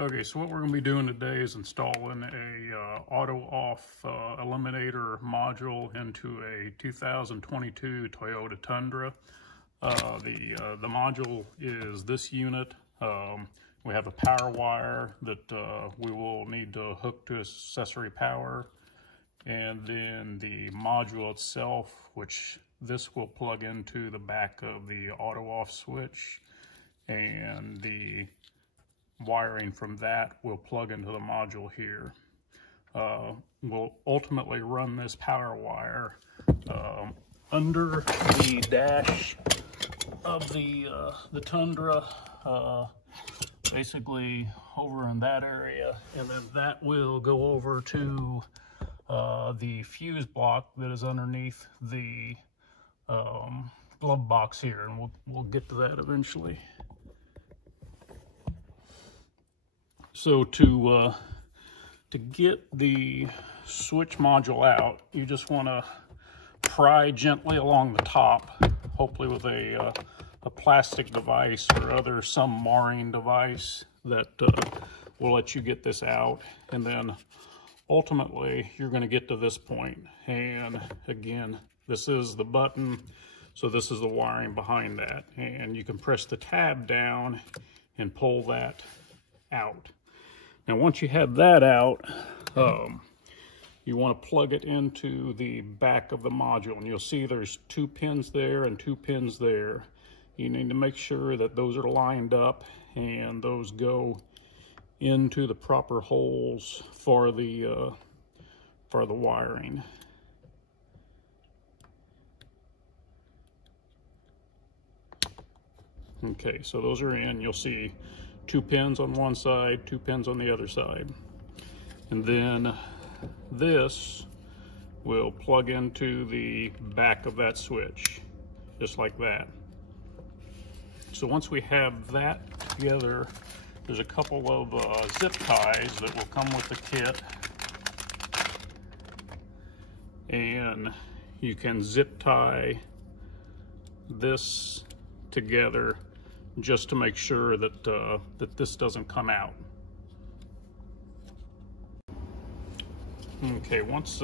Okay, so what we're going to be doing today is installing a auto-off eliminator module into a 2022 Toyota Tundra. The module is this unit. We have a power wire that we will need to hook to accessory power, and then the module itself, which this will plug into the back of the auto-off switch, and the wiring from that will plug into the module here. We'll ultimately run this power wire under the dash of the Tundra, basically over in that area, and then that will go over to the fuse block that is underneath the glove box here, and we'll get to that eventually. So to get the switch module out, you just want to pry gently along the top, hopefully with a plastic device or some marring device that will let you get this out. And then ultimately you're going to get to this point, and again, this is the button, so this is the wiring behind that, and you can press the tab down and pull that out. Now, once you have that out, you want to plug it into the back of the module, and you'll see there's 2 pins there and 2 pins there. You need to make sure that those are lined up and those go into the proper holes for the wiring. Okay, so those are in. You'll see 2 pins on one side, 2 pins on the other side. And then this will plug into the back of that switch, just like that. So once we have that together, there's a couple of zip ties that will come with the kit. And you can zip tie this together just to make sure that that this doesn't come out. Okay, once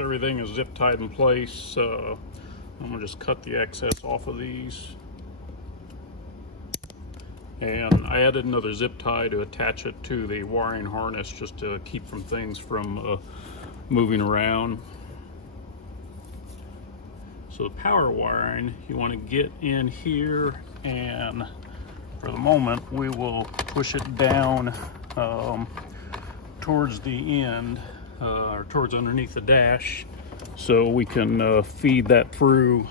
everything is zip tied in place, I'm gonna just cut the excess off of these. And I added another zip tie to attach it to the wiring harness, just to keep things from moving around. So the power wiring, you want to get in here, and for the moment we will push it down towards the end, or towards underneath the dash, so we can feed that through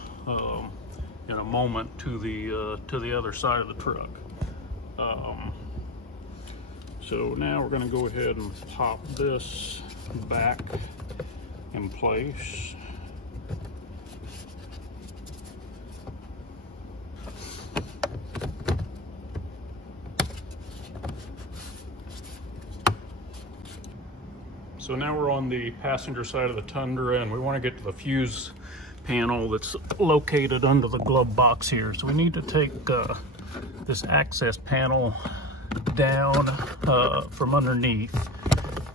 in a moment to the other side of the truck. So now we're going to go ahead and pop this back in place. So now we're on the passenger side of the Tundra, and we want to get to the fuse panel that's located under the glove box here. So we need to take this access panel down from underneath,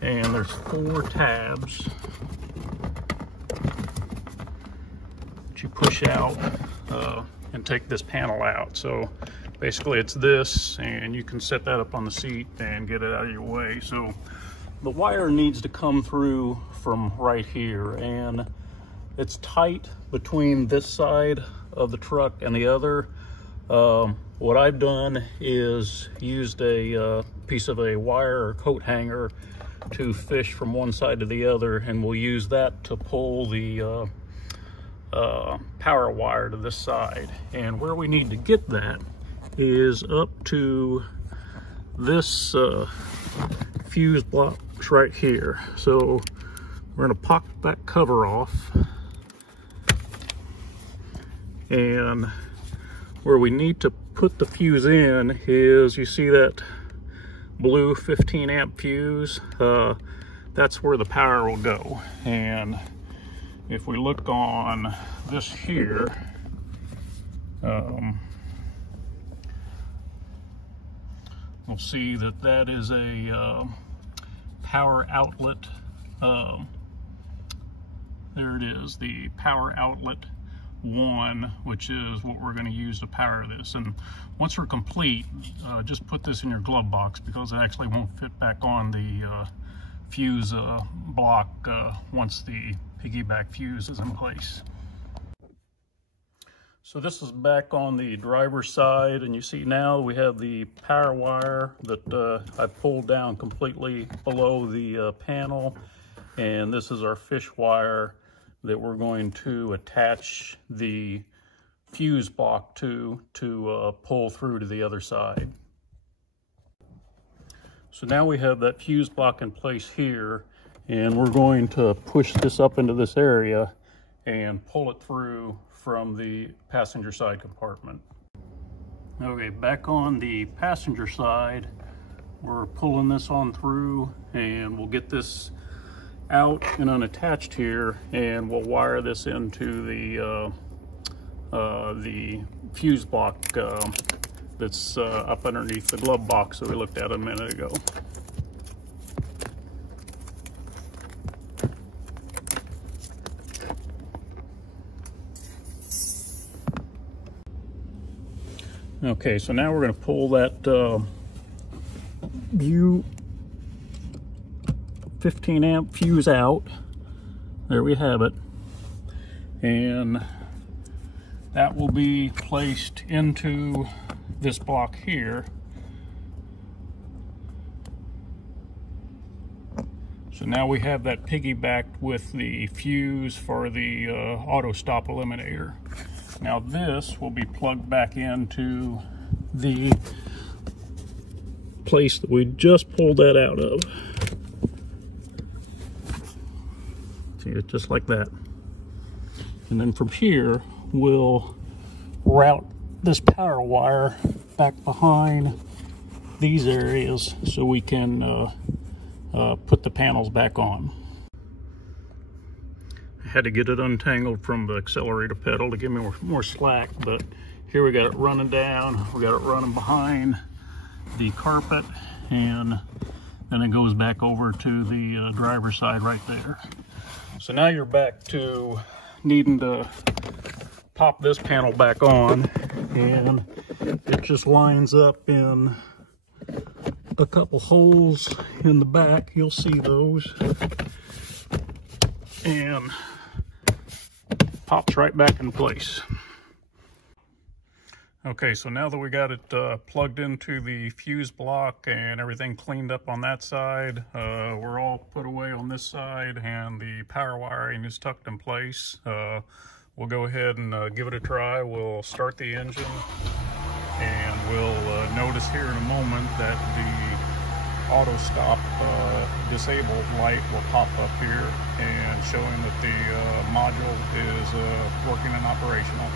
and there's 4 tabs that you push out and take this panel out. So basically it's this, and you can set that up on the seat and get it out of your way. So the wire needs to come through from right here, and it's tight between this side of the truck and the other. What I've done is used a piece of a wire or coat hanger to fish from one side to the other, and we'll use that to pull the power wire to this side. And where we need to get that is up to this fuse block right here. So we're going to pop that cover off, and where we need to put the fuse in is, you see that blue 15 amp fuse, that's where the power will go. And if we look on this here, we'll see that that is a power outlet. There it is, the power outlet 1, which is what we're going to use to power this. And once we're complete, just put this in your glove box, because it actually won't fit back on the fuse block once the piggyback fuse is in place. So this is back on the driver's side, and you see now we have the power wire that I pulled down completely below the panel, and this is our fish wire that we're going to attach the fuse block to pull through to the other side. So now we have that fuse block in place here, and we're going to push this up into this area and pull it through from the passenger side compartment. Okay, back on the passenger side, we're pulling this on through, and we'll get this out and unattached here, and we'll wire this into the fuse block that's up underneath the glove box that we looked at a minute ago. Okay, so now we're going to pull that View 15 amp fuse out. There we have it, and that will be placed into this block here. So now we have that piggybacked with the fuse for the auto stop eliminator. Now this will be plugged back into the place that we just pulled that out of. See, it's just like that. And then from here, we'll route this power wire back behind these areas so we can put the panels back on. I had to get it untangled from the accelerator pedal to give me more slack, but here we got it running down, we got it running behind the carpet, and then it goes back over to the driver's side right there. So now you're back to needing to pop this panel back on, and it just lines up in a couple holes in the back. You'll see those, and pops right back in place. Okay, so now that we got it plugged into the fuse block and everything cleaned up on that side, we're all put away on this side, and the power wiring is tucked in place. We'll go ahead and give it a try. We'll start the engine, and we'll notice here in a moment that the auto stop disabled light will pop up here and showing that the module is working and operational.